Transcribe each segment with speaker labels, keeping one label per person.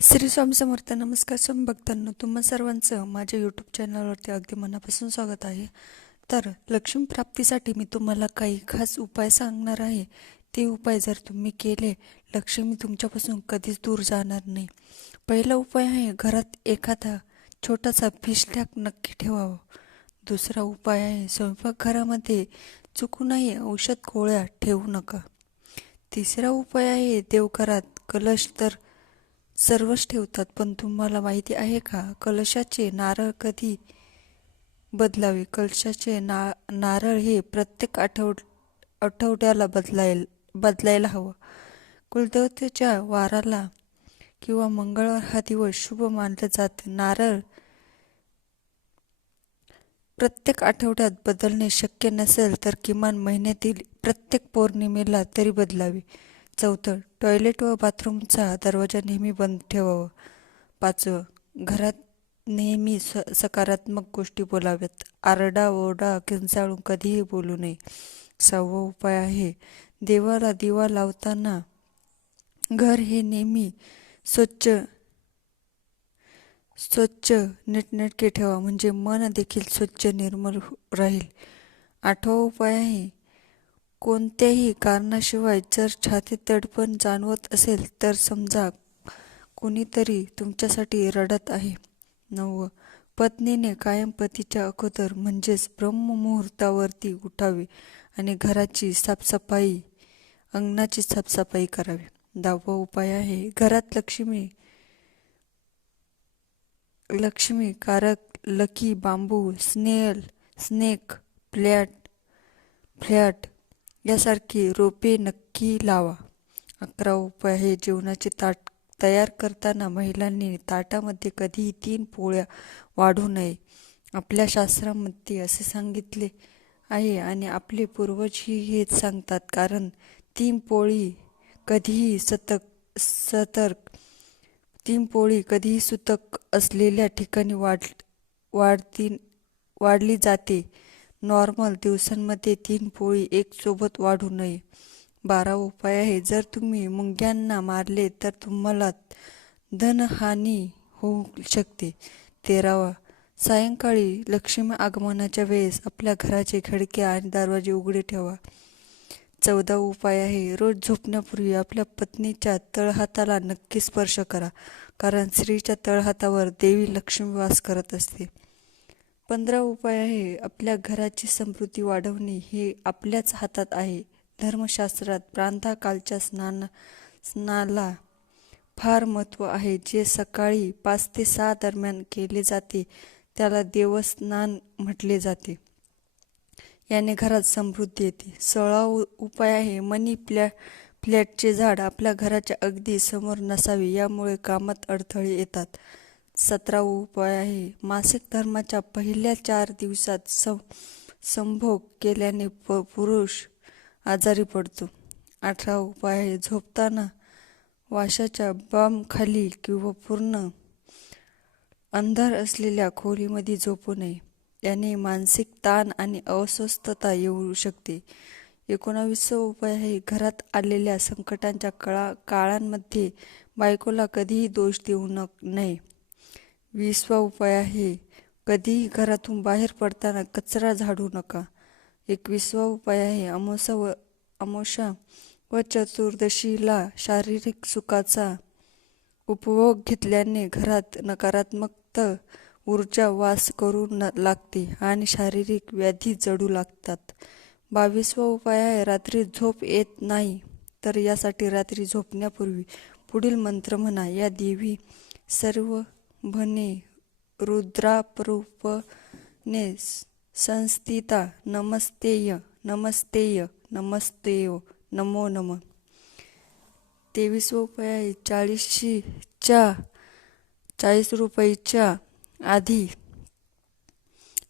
Speaker 1: श्री स्वामी समर्थ नमस्कार स्वामी भक्तांनो. तुम्हा सर्वांचं माझ्या यूट्यूब चॅनलवरती अगदी मनापासून स्वागत आहे. तर लक्ष्मी प्राप्तीसाठी मी तुम्हाला काही खास उपाय सांगणार आहे. ते उपाय जर तुम्ही केले लक्ष्मी तुमच्यापासून कधीच दूर जाणार नाही. पहिला उपाय आहे घरात एखादा छोटासा फिश टॅक नक्की ठेवावा. दुसरा उपाय आहे स्वयंपाकघरामध्ये चुकूनही औषध गोळ्या ठेवू नका. तिसरा उपाय आहे देवघरात कलश तर सर्वच ठेवतात पण तुम्हाला माहिती आहे का? कलशाचे नारळ कधी बदलावे? कलशाचे ना नारळ हे प्रत्येक आठवड आठवड्याला बदलायल बदलायला हवं. कुलदेवतेच्या वाराला किंवा मंगळवार हा दिवस शुभ मानलं जातं. नारळ प्रत्येक आठवड्यात बदलणे शक्य नसेल तर किमान महिन्यातील प्रत्येक पौर्णिमेला तरी बदलावे. चौथं टॉयलेट व बाथरूमचा दरवाजा नेहमी बंद ठेवावा. पाचवं घरात नेहमी स सकारात्मक गोष्टी बोलाव्यात. आरडा ओरडा किंचाळून कधीही बोलू नये. सहावा उपाय आहे देवाला दिवा लावताना घर हे नेहमी स्वच्छ स्वच्छ नीटनेटके ठेवा. म्हणजे मन देखील स्वच्छ निर्मल हो- राहील. आठवा उपाय आहे कोणत्याही कारणाशिवाय जर छातीत तडपण जाणवत असेल तर समजा कुणीतरी तुमच्यासाठी रडत आहे. नववं पत्नीने कायम पतीच्या अगोदर म्हणजेच ब्रह्ममुहूर्तावरती उठावे आणि घराची साफसफाई अंगणाची साफसफाई करावी. दहावा उपाय आहे घरात लक्ष्मी लक्ष्मी कारक लकी बांबू स्नेल स्नेक फ्लॅट फ्लॅट यासारखी रोपे नक्की लावा. अकरा उपाय हे जेवणाचे ताट तयार करताना महिलांनी ताटामध्ये कधीही तीन पोळ्या वाढू नये. आपल्या शास्त्रामध्ये असे सांगितले आहे आणि आपले पूर्वजही हेच सांगतात कारण तीन पोळी कधीही सतक सतर्क तीन पोळी कधीही सुतक असलेल्या ठिकाणी वाढ वाढती वाढली जाते. नॉर्मल दिवसांमध्ये तीन पोळी एक सोबत वाढू नये. बारा उपाय आहे जर तुम्ही मुंग्यांना मारले तर तुम्हाला धनहानी होऊ शकते. तेरावा सायंकाळी लक्ष्मी आगमनाच्या वेळेस आपल्या घराचे खिडके आणि दरवाजे उघडे ठेवा. चौदा उपाय आहे. रोज झोपण्यापूर्वी आपल्या पत्नीच्या तळहाताला नक्की स्पर्श करा कारण स्त्रीच्या तळहातावर देवी लक्ष्मी वास करत असते. पंधरा उपाय आहे आपल्या घराची समृद्धी वाढवणे हे आपल्याच हातात आहे. धर्मशास्त्रात प्रांताकालच्या स्नान स्नाला फार महत्त्व आहे. जे सकाळी पाच ते सहा दरम्यान केले जाते त्याला देवस्नान म्हटले जाते. याने घरात समृद्धी येते. सोळा उपाय आहे. मनी प्लॅ फ्लॅटचे झाड आपल्या घराच्या अगदी समोर नसावे यामुळे कामात अडथळे येतात. सतरा उपाय आहे. मासिक धर्माच्या पहिल्या चार दिवसात सं संभोग केल्याने प पुरुष आजारी पडतो. अठरा उपाय आहे. झोपताना वाशाच्या बामखाली किंवा पूर्ण अंधार असलेल्या खोलीमध्ये झोपू नये. याने मानसिक ताण आणि अस्वस्थता येऊ शकते. एकोणावीसवा उपाय आहे. घरात आलेल्या संकटांच्या काळा काळांमध्ये बायकोला कधीही दोष देऊ न नये. वीसवा उपाय आहे. कधीही घरातून बाहेर पडताना कचरा झाडू नका. एकवीसवा उपाय आहे. अमोसा व अमोशा व चतुर्दशीला शारीरिक सुखाचा उपभोग घेतल्याने घरात नकारात्मक ऊर्जा वास करू न लागते आणि शारीरिक व्याधी जडू लागतात. बावीसवा उपाय आहे. रात्री झोप येत नाही तर यासाठी रात्री झोपण्यापूर्वी पुढील मंत्र म्हणा. या देवी सर्व भने रुद्रापरूपने संस्थिता नमस्तेय नमस्तेय नमस्तेयो नमो नम. तेवीस उपाय आहे चाळीसशीच्या चाळीस रुपयाच्या आधी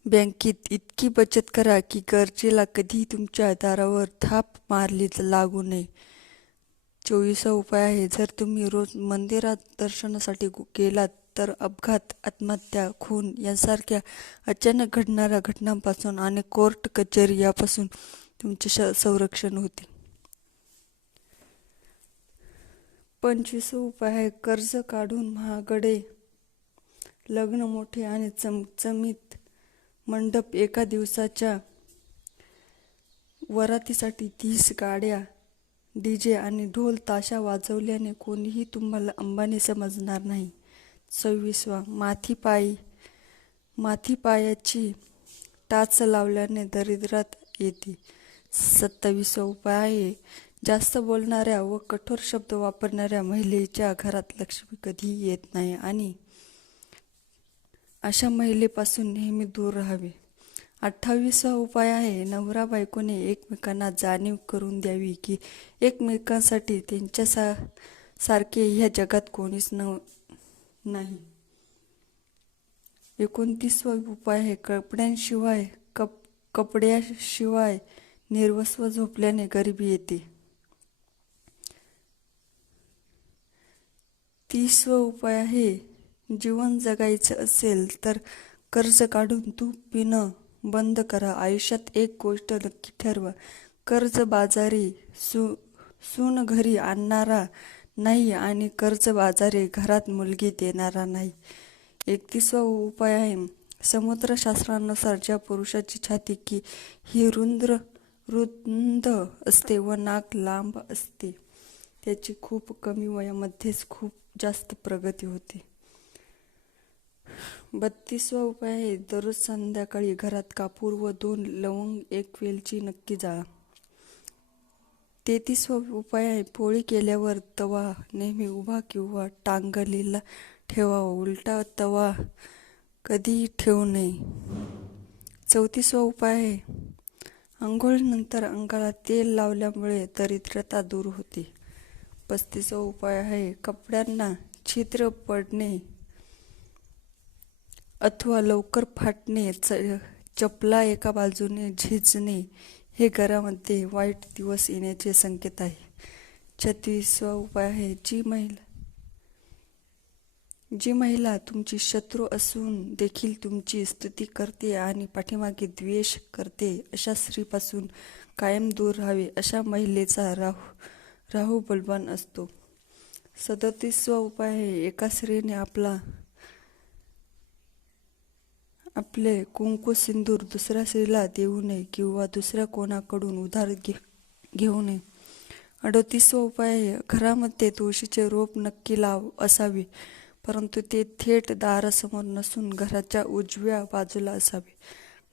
Speaker 1: बँकेत इतकी बचत करा की गरजेला कधी तुमच्या दारावर थाप मारली लागू नये. चोवीसा उपाय आहे. जर तुम्ही रोज मंदिरात दर्शनासाठी गेलात तर अपघात आत्महत्या खून यांसारख्या अचानक घडणाऱ्या घटनांपासून आणि कोर्ट कचेरी यापासून तुमचे श संरक्षण होते. पंचवीस उपाय आहे कर्ज काढून महागडे लग्न मोठे आणि चमचमीत मंडप एका दिवसाच्या वरातीसाठी तीस गाड्या डीजे आणि ढोल ताशा वाजवल्याने कोणीही तुम्हाला अंबानी समजणार नाही. सव्वीसवा माथीपायी माथीपायाची टाच लावल्याने दरिद्रात येते. सत्तावीसवा उपाय आहे. जास्त बोलणाऱ्या व कठोर शब्द वापरणाऱ्या महिलेच्या घरात लक्ष्मी कधीही येत नाही आणि अशा महिलेपासून नेहमी दूर राहावे. अठ्ठावीसवा उपाय आहे. नवरा बायकोने एकमेकांना जाणीव करून द्यावी की एकमेकांसाठी त्यांच्या सा सारखे ह्या जगात कोणीच न नाही. एकोणतीसवा उपाय आहे. कपड्यांशिवाय कप कपड्याशिवाय निर्वस्व झोपल्याने गरिबी येते. तीसवा उपाय आहे. जीवन जगायचं असेल तर कर्ज काढून तूप पिणं बंद करा. आयुष्यात एक गोष्ट नक्की ठरवा. कर्ज बाजारी सु सून घरी आणणारा नाही आणि कर्ज बाजारी घरात मुलगी देणारा नाही. एकतीसवा उपाय आहे. समुद्रशास्त्रानुसार ज्या पुरुषाची छाती की ही रुंद्र रुंद असते व नाक लांब असते त्याची खूप कमी वयामध्येच खूप जास्त प्रगती होते. बत्तीसवा उपाय आहे. दररोज संध्याकाळी घरात कापूर व दोन लवंग एक वेलची नक्की जाळा. तेहतीसवा उपाय आहे पोळी केल्यावर तवा नेहमी उभा किंवा टांगलेला ठेवावा उलटा तवा कधीही ठेवू नये. चौतीसवा उपाय आहे आंघोळीनंतर अंगाला तेल लावल्यामुळे दरिद्रता दूर होते. पस्तीसवा उपाय आहे. कपड्यांना छिद्र पडणे अथवा लवकर फाटणे च चपला एका बाजूने झिजणे हे घरामध्ये वाईट दिवस येण्याचे संकेत आहे. छत्तीसवा उपाय आहे जी महिला जी महिला तुमची शत्रू असून देखील तुमची स्तुती करते आणि पाठीमागे द्वेष करते अशा स्त्रीपासून कायम दूर राहावे अशा महिलेचा राहू राहू बलवान असतो. सदतीसवा उपाय आहे एका स्त्रीने आपला आपले कुंकू सिंदूर दुसऱ्या स्त्रीला देऊ नये किंवा दुसऱ्या कोणाकडून उधार घे घेऊ नये. अडतीसवा उपाय घरामध्ये तुळशीचे रोप नक्की लाव असावे परंतु ते थेट दारासमोर नसून घराच्या उजव्या बाजूला असावे.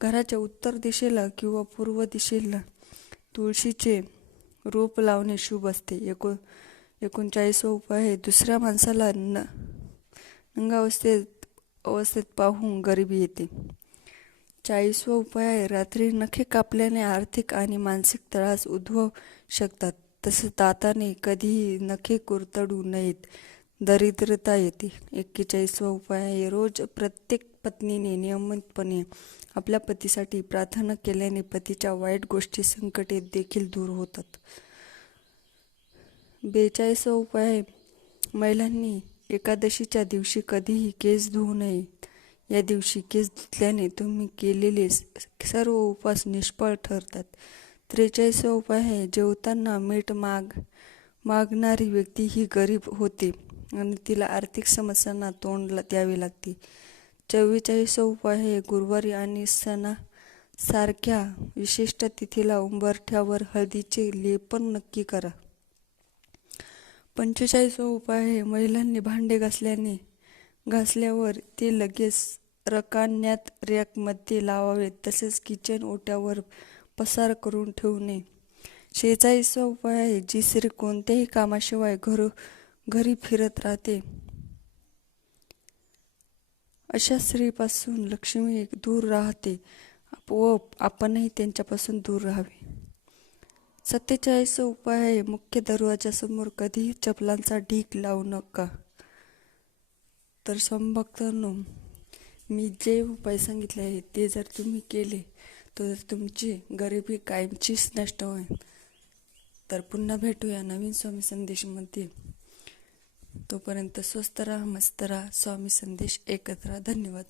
Speaker 1: घराच्या उत्तर दिशेला किंवा पूर्व दिशेला तुळशीचे रोप लावणे शुभ असते. एको एकोणचाळीसवा उपाय दुसऱ्या माणसाला न नंगावस्थेत अवस्थेत पाहून गरिबी येते. चाळीसवा उपाय आहे रात्री नखे कापल्याने आर्थिक आणि मानसिक त्रास उद्भवू शकतात. तसे दाताने कधीही नखे कुरतडू नयेत दरिद्रता येते. एक्केचाळीसवा उपाय आहे रोज प्रत्येक पत्नीने नियमितपणे आपल्या पतीसाठी प्रार्थना केल्याने पतीच्या वाईट गोष्टी संकटे देखील दूर होतात. बेचाळीसवा उपाय आहे महिलांनी एकादशीच्या दिवशी कधीही केस धुवू नये. या दिवशी केस धुतल्याने तुम्ही केलेले सर्व उपवास निष्फळ ठरतात. त्रेचाळीसवा उपाय आहे जेवताना मीठ माग मागणारी व्यक्ती ही गरीब होते आणि तिला आर्थिक समस्यांना तोंड द्यावे लागते. चव्वेचाळीसवा उपाय आहे गुरुवारी आणि सणा सारख्या विशिष्ट तिथीला उंबरठ्यावर हळदीचे लेपन नक्की करा. पंचेचाळीसवा उपाय आहे. महिलांनी भांडे घासल्याने घासल्यावर ते लगेच रकान्यात रॅकमध्ये लावावे तसेच किचन ओट्यावर पसार करून ठेवू नये शेहेचाळीसवा उपाय आहे जी स्त्री कोणत्याही कामाशिवाय घर घरी फिरत राहते. अशा स्त्रीपासून लक्ष्मी दूर राहते. व आपणही त्यांच्यापासून दूर राहावे. सत्तेचाळीस उपाय आहे. मुख्य दरवाजासमोर कधीही चपलांचा ढीक लावू नका. तर संभक्तांनो मी जे उपाय सांगितले आहेत ते जर तुम्ही केले तर तुमची गरिबी कायमचीच नष्ट होईल. तर पुन्हा भेटूया नवीन स्वामी संदेशमध्ये. तोपर्यंत स्वस्त राहा मस्त राहा. स्वामी संदेश एकत्र. धन्यवाद.